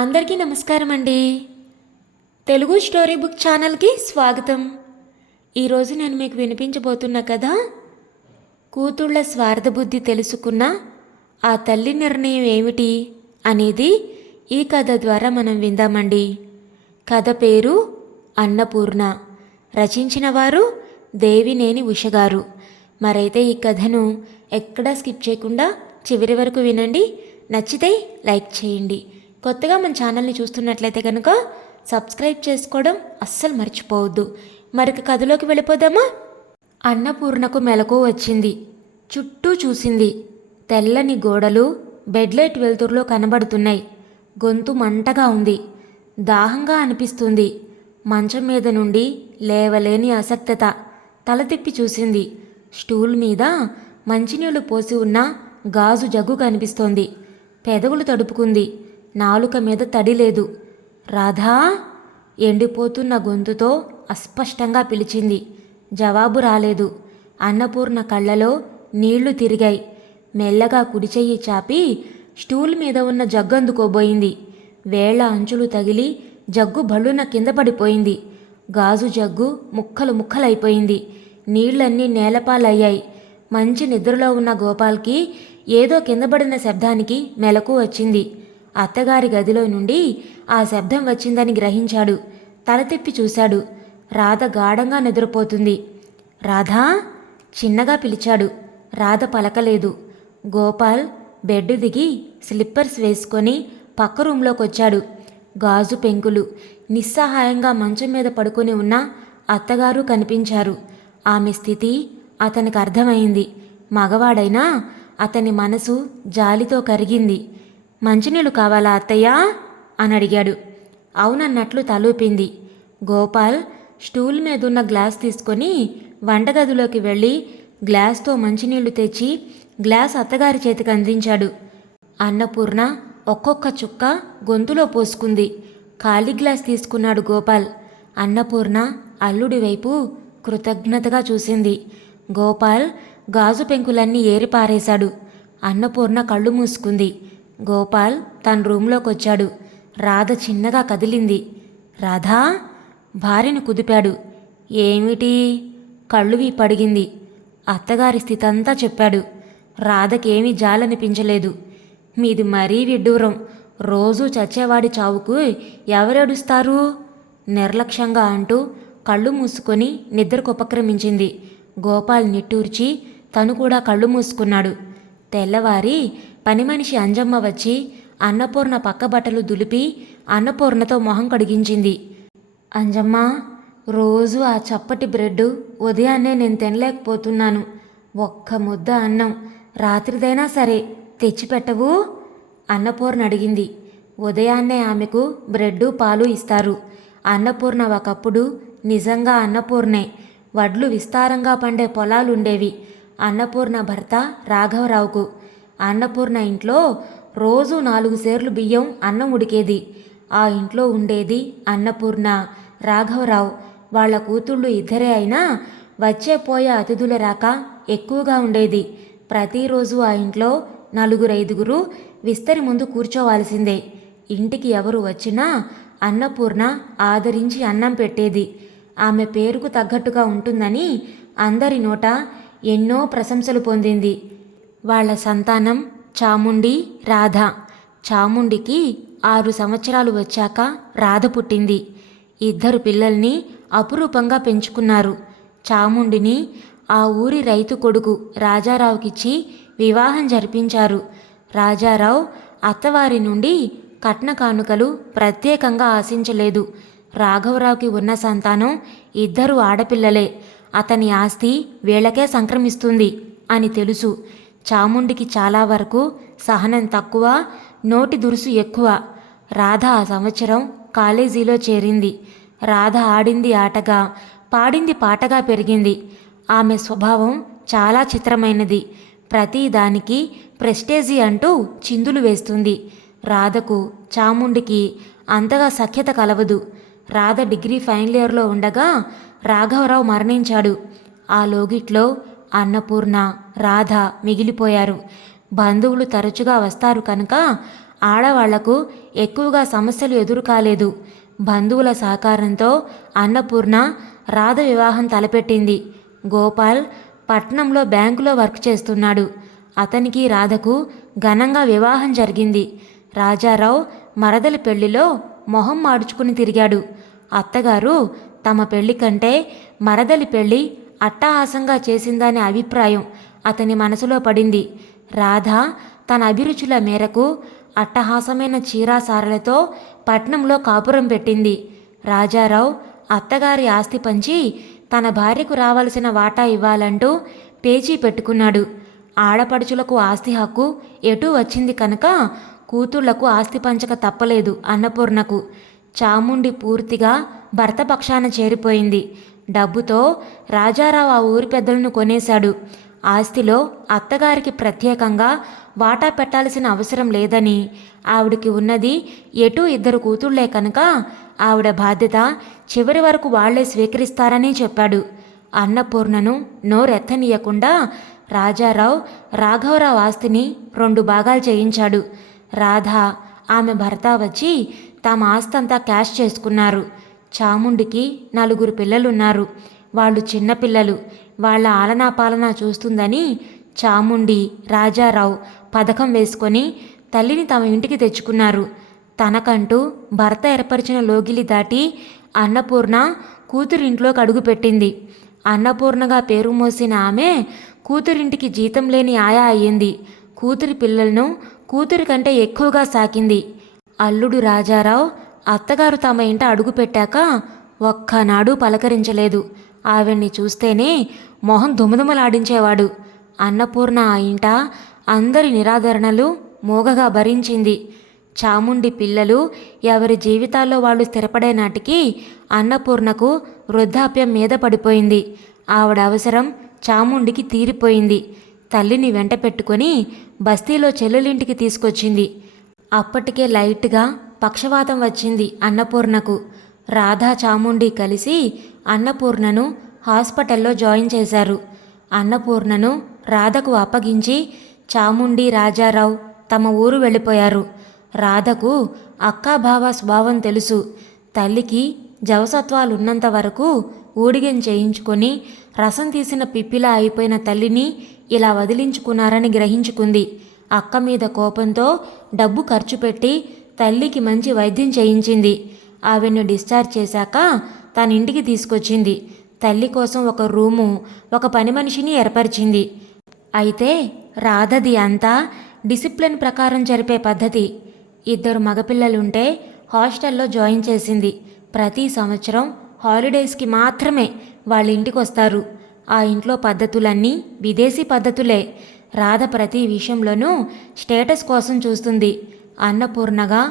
అందరికీ నమస్కారం అండి. తెలుగు స్టోరీ బుక్ ఛానల్కి స్వాగతం. ఈరోజు నేను మీకు వినిపించబోతున్న కథ కూతుళ్ళ స్వార్థబుద్ధి తెలుసుకున్న ఆ తల్లి నిర్ణయం ఏమిటి అనేది ఈ కథ ద్వారా మనం విందామండి. కథ పేరు అన్నపూర్ణ. రచించిన వారు దేవినేని ఉషగారు. మరైతే ఈ కథను ఎక్కడా స్కిప్ చేయకుండా చివరి వరకు వినండి. నచ్చితే లైక్ చేయండి. కొత్తగా మన ఛానల్ని చూస్తున్నట్లయితే కనుక సబ్స్క్రైబ్ చేసుకోవడం అస్సలు మర్చిపోవద్దు. మరొక కథలోకి వెళ్ళిపోదామా? అన్నపూర్ణకు మెలకువ వచ్చింది. చుట్టూ చూసింది. తెల్లని గోడలు బెడ్లైట్ వెలుతురులో కనబడుతున్నాయి. గొంతు మంటగా ఉంది. దాహంగా అనిపిస్తుంది. మంచం మీద నుండి లేవలేని అసక్తత. తల తిప్పి చూసింది. స్టూల్ మీద మంచినీళ్లు పోసి ఉన్న గాజు జగ్గు కనిపిస్తోంది. పెదవులు తడుపుకుంది. నాలుక మీద తడి లేదు. రాధా! ఎండిపోతున్న గొంతుతో అస్పష్టంగా పిలిచింది. జవాబు రాలేదు. అన్నపూర్ణ కళ్ళలో నీళ్లు తిరిగాయి. మెల్లగా కుడిచెయ్యి చాపి స్టూల్ మీద ఉన్న జగ్గు అందుకోబోయింది. వేళ్ల అంచులు తగిలి జగ్గు భళ్ళున కింద పడిపోయింది. గాజు జగ్గు ముక్కలు ముక్కలైపోయింది. నీళ్లన్నీ నేలపాలయ్యాయి. మంచి నిద్రలో ఉన్న గోపాల్కి ఏదో కిందపడిన శబ్దానికి మెలకు వచ్చింది. అత్తగారి గదిలో నుండి ఆ శబ్దం వచ్చిందని గ్రహించాడు. తల తిప్పి చూశాడు. రాధ గాఢంగా నిద్రపోతుంది. రాధా! చిన్నగా పిలిచాడు. రాధ పలకలేదు. గోపాల్ బెడ్ దిగి స్లిప్పర్స్ వేసుకొని పక్క రూంలోకి వచ్చాడు. గాజు పెంకులు. నిస్సహాయంగా మంచం మీద పడుకొని ఉన్న అత్తగారు కనిపించారు. ఆమె స్థితి అతనికి అర్థమైంది. మగవాడైనా అతని మనసు జాలితో కరిగింది. మంచినీళ్ళు కావాలా అత్తయ్యా అని అడిగాడు. అవునన్నట్లు తలూపింది. గోపాల్ స్టూల్ మీదున్న గ్లాస్ తీసుకొని వంటగదిలోకి వెళ్ళి గ్లాస్తో మంచినీళ్లు తెచ్చి గ్లాస్ అత్తగారి చేతికి అందించాడు. అన్నపూర్ణ ఒక్కొక్క చుక్క గొంతులో పోసుకుంది. ఖాళీ గ్లాస్ తీసుకున్నాడు గోపాల్. అన్నపూర్ణ అల్లుడి వైపు కృతజ్ఞతగా చూసింది. గోపాల్ గాజు పెంకులన్నీ ఏరిపారేశాడు. అన్నపూర్ణ కళ్ళు మూసుకుంది. గోపాల్ తన రూంలోకి వచ్చాడు. రాధ చిన్నగా కదిలింది. రాధా! భార్యను కుదిపాడు. ఏమిటి? కళ్ళు వీపడిగింది. అత్తగారి స్థితి అంతా చెప్పాడు. రాధకేమీ జాలనిపించలేదు. మీది మరీ విడ్డూరం. రోజూ చచ్చేవాడి చావుకు ఎవరేడుస్తారు? నిర్లక్ష్యంగా అంటూ కళ్ళు మూసుకొని నిద్రకు ఉపక్రమించింది. గోపాల్ నిట్టూర్చి తను కూడా కళ్ళు మూసుకున్నాడు. తెల్లవారి పని మనిషి అంజమ్మ వచ్చి అన్నపూర్ణ పక్క బట్టలు దులిపి అన్నపూర్ణతో మొహం కడిగించింది. అంజమ్మ, రోజు ఆ చప్పటి బ్రెడ్ ఉదయాన్నే నేను తినలేకపోతున్నాను. ఒక్క ముద్ద అన్నం రాత్రిదైనా సరే తెచ్చిపెట్టవు? అన్నపూర్ణ అడిగింది. ఉదయాన్నే ఆమెకు బ్రెడ్డు పాలు ఇస్తారు. అన్నపూర్ణ ఒకప్పుడు నిజంగా అన్నపూర్ణే. వడ్లు విస్తారంగా పండే పొలాలుండేవి అన్నపూర్ణ భర్త రాఘవరావుకు. అన్నపూర్ణ ఇంట్లో రోజు 4 సేర్లు బియ్యం అన్నం ఉడికేది. ఆ ఇంట్లో ఉండేది అన్నపూర్ణ, రాఘవరావు. వాళ్ల కూతుళ్ళు ఇద్దరే అయినా వచ్చే పోయే అతిథుల రాక ఎక్కువగా ఉండేది. ప్రతిరోజు ఆ ఇంట్లో 4-5 విస్తరి ముందు కూర్చోవాల్సిందే. ఇంటికి ఎవరు వచ్చినా అన్నపూర్ణ ఆదరించి అన్నం పెట్టేది. ఆమె పేరుకు తగ్గట్టుగా ఉంటుందని అందరి నోట ఎన్నో ప్రశంసలు పొందింది. వాళ్ల సంతానం చాముండి, రాధ. చాముండికి 6 సంవత్సరాలు వచ్చాక రాధ పుట్టింది. 2 పిల్లల్ని అపురూపంగా పెంచుకున్నారు. చాముండిని ఆ ఊరి రైతు కొడుకు రాజారావుకిచ్చి వివాహం జరిపించారు. రాజారావు అత్తవారి నుండి కట్న కానుకలు ప్రత్యేకంగా ఆశించలేదు. రాఘవరావుకి ఉన్న సంతానం 2 ఆడపిల్లలే. అతని ఆస్తి వీళ్లకే సంక్రమిస్తుంది అని తెలుసు. చాముండికి చాలా వరకు సహనం తక్కువ, నోటి దురుసు ఎక్కువ. రాధ ఆ సంవత్సరం కాలేజీలో చేరింది. రాధ ఆడింది ఆటగా, పాడింది పాటగా పెరిగింది. ఆమె స్వభావం చాలా చిత్రమైనది. ప్రతి దానికి ప్రెస్టేజీ అంటూ చిందులు వేస్తుంది. రాధకు చాముండికి అంతగా సఖ్యత కలవదు. రాధ డిగ్రీ ఫైనల్ ఇయర్లో ఉండగా రాఘవరావు మరణించాడు. ఆ లోగిట్లో అన్నపూర్ణ, రాధ మిగిలిపోయారు. బంధువులు తరచుగా వస్తారు కనుక ఆడవాళ్లకు ఎక్కువగా సమస్యలు ఎదురు కాలేదు. బంధువుల సహకారంతో అన్నపూర్ణ రాధ వివాహం తలపెట్టింది. గోపాల్ పట్నంలో బ్యాంకులో వర్క్ చేస్తున్నాడు. అతనికి రాధకు ఘనంగా వివాహం జరిగింది. రాజారావు మరదలి పెళ్లిలో మొహం మాడుచుకుని తిరిగాడు. అత్తగారు తమ పెళ్లి కంటే మరదలి పెళ్లి అట్టహాసంగా చేసిందనే అభిప్రాయం అతని మనసులో పడింది. రాధ తన అభిరుచుల మేరకు అట్టహాసమైన చీరాసారలతో పట్నంలో కాపురం పెట్టింది. రాజారావు అత్తగారి ఆస్తి పంచి తన భార్యకు రావలసిన వాటా ఇవ్వాలంటూ పేచీ పెట్టుకున్నాడు. ఆడపడుచులకు ఆస్తి హక్కు ఎటూ వచ్చింది కనుక కూతుళ్లకు ఆస్తి పంచక తప్పలేదు అన్నపూర్ణకు. చాముండి పూర్తిగా భర్త పక్షాన చేరిపోయింది. డబ్బుతో రాజారావు ఆ ఊరి పెద్దలను కొనేశాడు. ఆస్తిలో అత్తగారికి ప్రత్యేకంగా వాటా పెట్టాల్సిన అవసరం లేదని, ఆవిడికి ఉన్నది ఎటూ 2 కూతుళ్లే కనుక ఆవిడ బాధ్యత చివరి వరకు వాళ్లే స్వీకరిస్తారని చెప్పాడు. అన్నపూర్ణను నోరెత్తనీయకుండా రాజారావు రాఘవరావు ఆస్తిని 2 భాగాలు చేయించాడు. రాధ ఆమె భర్త వచ్చి తమ ఆస్తంతా క్యాష్ చేసుకున్నారు. చాముండికి 4 పిల్లలున్నారు. వాళ్ళు చిన్నపిల్లలు. వాళ్ళ ఆలనా పాలనా చూస్తుందని చాముండి రాజారావు పథకం వేసుకొని తల్లిని తమ ఇంటికి తెచ్చుకున్నారు. తనకంటూ భర్త ఏర్పరిచిన లోగిలి దాటి అన్నపూర్ణ కూతురింట్లోకి అడుగుపెట్టింది. అన్నపూర్ణగా పేరు మోసిన ఆమె కూతురింటికి జీతం లేని ఆయా అయ్యింది. కూతురి పిల్లలను కూతురి కంటే ఎక్కువగా సాకింది. అల్లుడు రాజారావు అత్తగారు తమ ఇంట అడుగుపెట్టాక ఒక్కనాడు పలకరించలేదు. ఆవిడ్ని చూస్తేనే మొహం దుమదుమలాడించేవాడు. అన్నపూర్ణ ఆ ఇంట అందరి నిరాదరణలు మోగగా భరించింది. చాముండి పిల్లలు ఎవరి జీవితాల్లో వాళ్ళు స్థిరపడే నాటికి అన్నపూర్ణకు వృద్ధాప్యం మీద పడిపోయింది. ఆవిడ అవసరం చాముండికి తీరిపోయింది. తల్లిని వెంట పెట్టుకొని బస్తీలో చెల్లెలింటికి తీసుకొచ్చింది. అప్పటికే లైట్గా పక్షవాతం వచ్చింది అన్నపూర్ణకు. రాధా చాముండి కలిసి అన్నపూర్ణను హాస్పిటల్లో జాయిన్ చేశారు. అన్నపూర్ణను రాధకు అప్పగించి చాముండి రాజారావు తమ ఊరు వెళ్ళిపోయారు. రాధకు అక్కాబావ స్వభావం తెలుసు. తల్లికి జవసత్వాలున్నంత వరకు ఊడిగం చేయించుకొని రసం తీసిన పిప్పిలా అయిపోయిన తల్లిని ఇలా వదిలించుకున్నారని గ్రహించుకుంది. అక్క మీద కోపంతో డబ్బు ఖర్చు పెట్టి తల్లికి మంచి వైద్యం చేయించింది. ఆవిడ్ని డిశ్చార్జ్ చేశాక తన ఇంటికి తీసుకొచ్చింది. తల్లి కోసం ఒక రూము, ఒక పని మనిషిని ఏర్పరిచింది. అయితే రాధది అంతా డిసిప్లిన్ ప్రకారం జరిపే పద్ధతి. 2 మగపిల్లలుంటే హాస్టల్లో జాయిన్ చేసింది. ప్రతి సంవత్సరం హాలిడేస్కి మాత్రమే వాళ్ళ ఇంటికి వస్తారు. ఆ ఇంట్లో పద్ధతులన్నీ విదేశీ పద్ధతులే. రాధ ప్రతి విషయంలోనూ స్టేటస్ కోసం చూస్తుంది. అన్నపూర్ణగా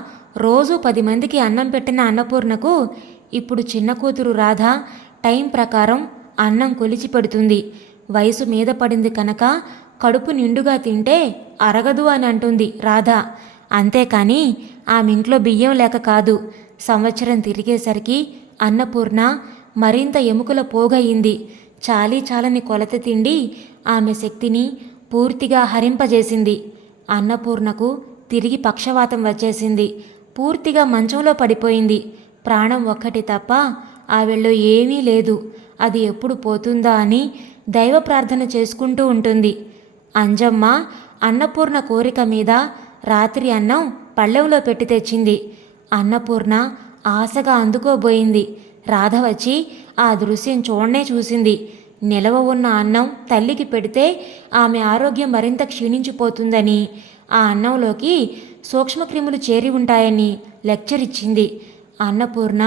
రోజు 10 మందికి అన్నం పెట్టిన అన్నపూర్ణకు ఇప్పుడు చిన్న కూతురు రాధ టైం ప్రకారం అన్నం కొలిచి పెడుతుంది. వయసు మీద పడింది కనుక కడుపు నిండుగా తింటే అరగదు అని అంటుంది రాధ. అంతేకాని ఆమె ఇంట్లో బియ్యం లేక కాదు. సంవత్సరం తిరిగేసరికి అన్నపూర్ణ మరింత ఎముకల పోగయింది. చాలీ చాలని కొలత తిండి ఆమె శక్తిని పూర్తిగా హరింపజేసింది. అన్నపూర్ణకు తిరిగి పక్షవాతం వచ్చేసింది. పూర్తిగా మంచంలో పడిపోయింది. ప్రాణం ఒక్కటి తప్ప ఆవిడలో ఏమీ లేదు. అది ఎప్పుడు పోతుందా అని దైవ ప్రార్థన చేసుకుంటూ ఉంటుంది. అంజమ్మ అన్నపూర్ణ కోరిక మీద రాత్రి అన్నం పళ్ళెంలో పెట్టి తెచ్చింది. అన్నపూర్ణ ఆశగా అందుకోబోయింది. రాధ వచ్చి ఆ దృశ్యం చూసింది. నిలవ ఉన్న అన్నం తల్లికి పెడితే ఆమె ఆరోగ్యం మరింత క్షీణించిపోతుందని, ఆ అన్నంలోకి సూక్ష్మక్రిములు చేరి ఉంటాయని లెక్చర్ ఇచ్చింది. అన్నపూర్ణ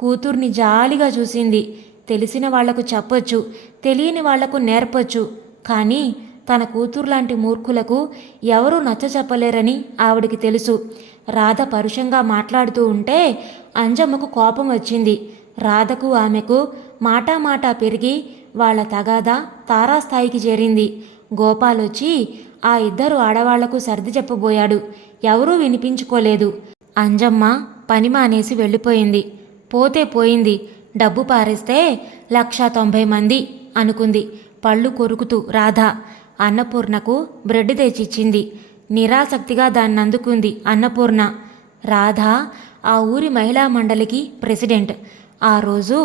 కూతుర్ని జాలిగా చూసింది. తెలిసిన వాళ్లకు చెప్పొచ్చు, తెలియని వాళ్లకు నేర్పొచ్చు. కానీ తన కూతుర్లాంటి మూర్ఖులకు ఎవరూ నచ్చ చెప్పలేరని ఆవిడికి తెలుసు. రాధ పరుషంగా మాట్లాడుతూ ఉంటే అంజమ్మకు కోపం వచ్చింది. రాధకు ఆమెకు మాటా పెరిగి వాళ్ల తగాదా తారాస్థాయికి చేరింది. గోపాల్ వచ్చి ఆ 2 ఆడవాళ్లకు సర్ది చెప్పబోయాడు. ఎవరూ వినిపించుకోలేదు. అంజమ్మ పని మానేసి వెళ్ళిపోయింది. పోతే పోయింది, డబ్బు పారేస్తే 190 మంది అనుకుంది పళ్ళు కొరుకుతూ రాధ. అన్నపూర్ణకు బ్రెడ్ తెచ్చిచ్చింది. నిరాసక్తిగా దాన్ని అందుకుంది అన్నపూర్ణ. రాధ ఆ ఊరి మహిళా మండలికి ప్రెసిడెంట్. ఆ రోజు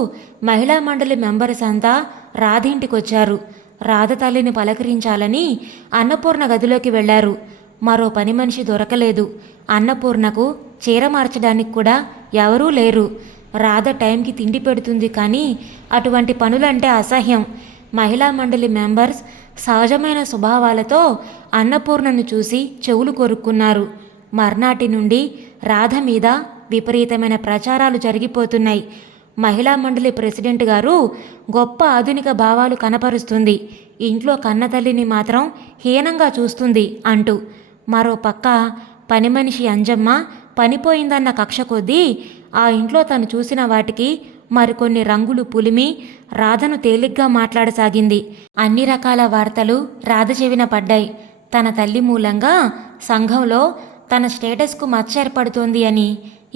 మహిళా మండలి మెంబర్స్ అంతా రాధ ఇంటికొచ్చారు. రాధ తల్లిని పలకరించాలని అన్నపూర్ణ గదిలోకి వెళ్లారు. మరో పని మనిషి దొరకలేదు. అన్నపూర్ణకు చీర మార్చడానికి కూడా ఎవరూ లేరు. రాధ టైంకి తిండి పెడుతుంది, కానీ అటువంటి పనులంటే అసహ్యం. మహిళా మండలి మెంబర్స్ సహజమైన స్వభావాలతో అన్నపూర్ణను చూసి చెవులు కొరుక్కున్నారు. మర్నాటి నుండి రాధ మీద విపరీతమైన ప్రచారాలు జరిగిపోతున్నాయి. మహిళా మండలి ప్రెసిడెంట్ గారు గొప్ప ఆధునిక భావాలు కనపరుస్తుంది, ఇంట్లో కన్నతల్లిని మాత్రం హీనంగా చూస్తుంది అంటూ. మరో పక్క పని మనిషి అంజమ్మ పనిపోయిందన్న కక్ష కొద్దీ ఆ ఇంట్లో తను చూసిన వాటికి మరికొన్ని రంగులు పులిమి రాధను తేలిగ్గా మాట్లాడసాగింది. అన్ని రకాల వార్తలు రాధ చెవిన పడ్డాయి. తన తల్లి మూలంగా సంఘంలో తన స్టేటస్కు మచ్చ ఏర్పడుతోంది అని,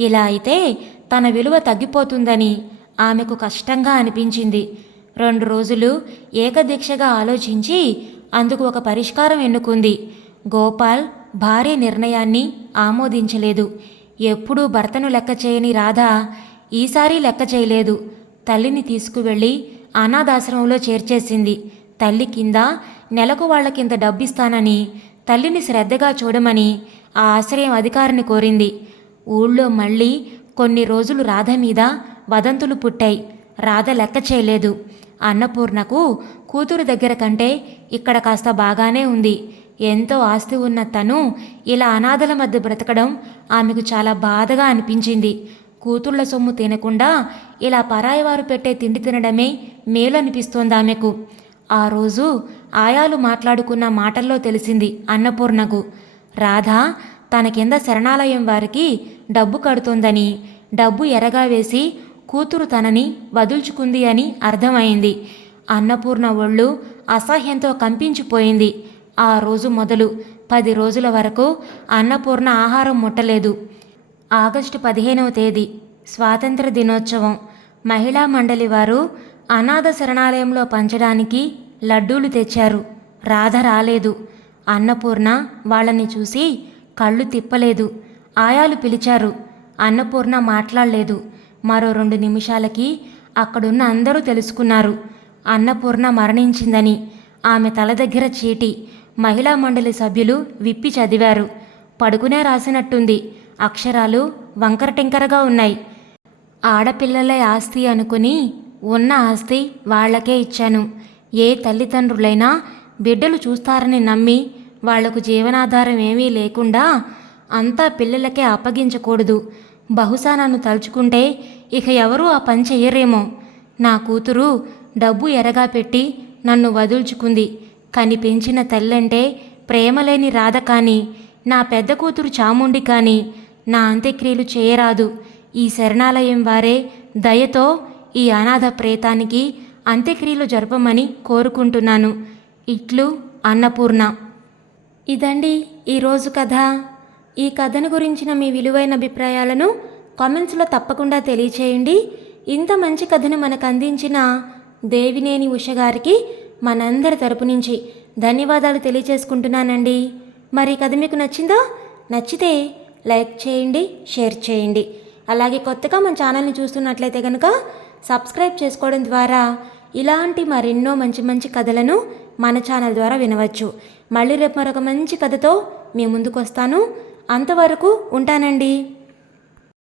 ఇలా అయితే తన విలువ తగ్గిపోతుందని ఆమెకు కష్టంగా అనిపించింది. 2 రోజులు ఏకదీక్షగా ఆలోచించి అందుకు ఒక పరిష్కారం ఎన్నుకుంది. గోపాల్ భార్య నిర్ణయాన్ని ఆమోదించలేదు. ఎప్పుడూ భర్తను లెక్క చేయని రాధ ఈసారి లెక్క చేయలేదు. తల్లిని తీసుకువెళ్ళి అనాథాశ్రమంలో చేర్చేసింది. తల్లి కింద నెలకు వాళ్లకింత డబ్బిస్తానని, తల్లిని శ్రద్ధగా చూడమని ఆ ఆశ్రయం అధికారిని కోరింది. ఊళ్ళో మళ్ళీ కొన్ని రోజులు రాధ మీద వదంతులు పుట్టాయి. రాధ లెక్క చేయలేదు. అన్నపూర్ణకు కూతురు దగ్గర కంటే ఇక్కడ కాస్త బాగానే ఉంది. ఎంతో ఆస్తి ఉన్న తను ఇలా అనాథల మధ్య బ్రతకడం ఆమెకు చాలా బాధగా అనిపించింది. కూతుళ్ల సొమ్ము తినకుండా ఇలా పరాయివారు పెట్టే తిండి తినడమే మేలనిపిస్తోంది ఆమెకు. ఆ రోజు ఆయాలు మాట్లాడుకున్న మాటల్లో తెలిసింది అన్నపూర్ణకు, రాధ తన కింద శరణాలయం వారికి డబ్బు కడుతోందని, డబ్బు ఎరగా వేసి కూతురు తనని వదుల్చుకుంది అని అర్థమైంది. అన్నపూర్ణ ఒళ్ళు అసహ్యంతో కంపించిపోయింది. ఆ రోజు మొదలు 10 రోజుల వరకు అన్నపూర్ణ ఆహారం ముట్టలేదు. ఆగస్టు 15వ తేదీ స్వాతంత్ర దినోత్సవం. మహిళా మండలి వారు అనాథ శరణాలయంలో పంచడానికి లడ్డూలు తెచ్చారు. రాధ రాలేదు. అన్నపూర్ణ వాళ్ళని చూసి కళ్ళు తిప్పలేదు. ఆయాలు పిలిచారు. అన్నపూర్ణ మాట్లాడలేదు. మరో 2 నిమిషాలకి అక్కడున్న అందరూ తెలుసుకున్నారు అన్నపూర్ణ మరణించిందని. ఆమె తల దగ్గర చీటి మహిళా మండలి సభ్యులు విప్పి చదివారు. పడుకునే రాసినట్టుంది. అక్షరాలు వంకరటింకరగా ఉన్నాయి. ఆడపిల్లలే ఆస్తి అనుకుని ఉన్న ఆస్తి వాళ్లకే ఇచ్చాను. ఏ తల్లిదండ్రులైనా బిడ్డలు చూస్తారని నమ్మి వాళ్లకు జీవనాధారం ఏమీ లేకుండా అంతా పిల్లలకే అప్పగించకూడదు. బహుశా నన్ను తలుచుకుంటే ఇక ఎవరూ ఆ పని చెయ్యరేమో. నా కూతురు డబ్బు ఎరగా పెట్టి నన్ను వదుల్చుకుంది. కని పెంచిన తల్లంటే ప్రేమలేని రాధ కానీ, నా పెద్ద కూతురు చాముండి కానీ నా అంత్యక్రియలు చేయరాదు. ఈ శరణాలయం వారే దయతో ఈ అనాథ ప్రేతానికి అంత్యక్రియలు జరపమని కోరుకుంటున్నాను. ఇట్లు అన్నపూర్ణ. ఇదండి ఈరోజు కథ. ఈ కథను గురించిన మీ విలువైన అభిప్రాయాలను కామెంట్స్లో తప్పకుండా తెలియచేయండి. ఇంత మంచి కథను మనకు అందించిన దేవినేని ఉష గారికి మనందరి తరపు నుంచి ధన్యవాదాలు తెలియచేసుకుంటున్నానండి. మరి కథ మీకు నచ్చిందా? నచ్చితే లైక్ చేయండి, షేర్ చేయండి. అలాగే కొత్తగా మన ఛానల్ని చూస్తున్నట్లయితే కనుక సబ్స్క్రైబ్ చేసుకోవడం ద్వారా ఇలాంటి మరెన్నో మంచి మంచి కథలను మన ఛానల్ ద్వారా వినవచ్చు. మళ్ళీ రేపు మరొక మంచి కథతో మీ ముందుకు వస్తాను. అంతవరకు ఉంటానండి.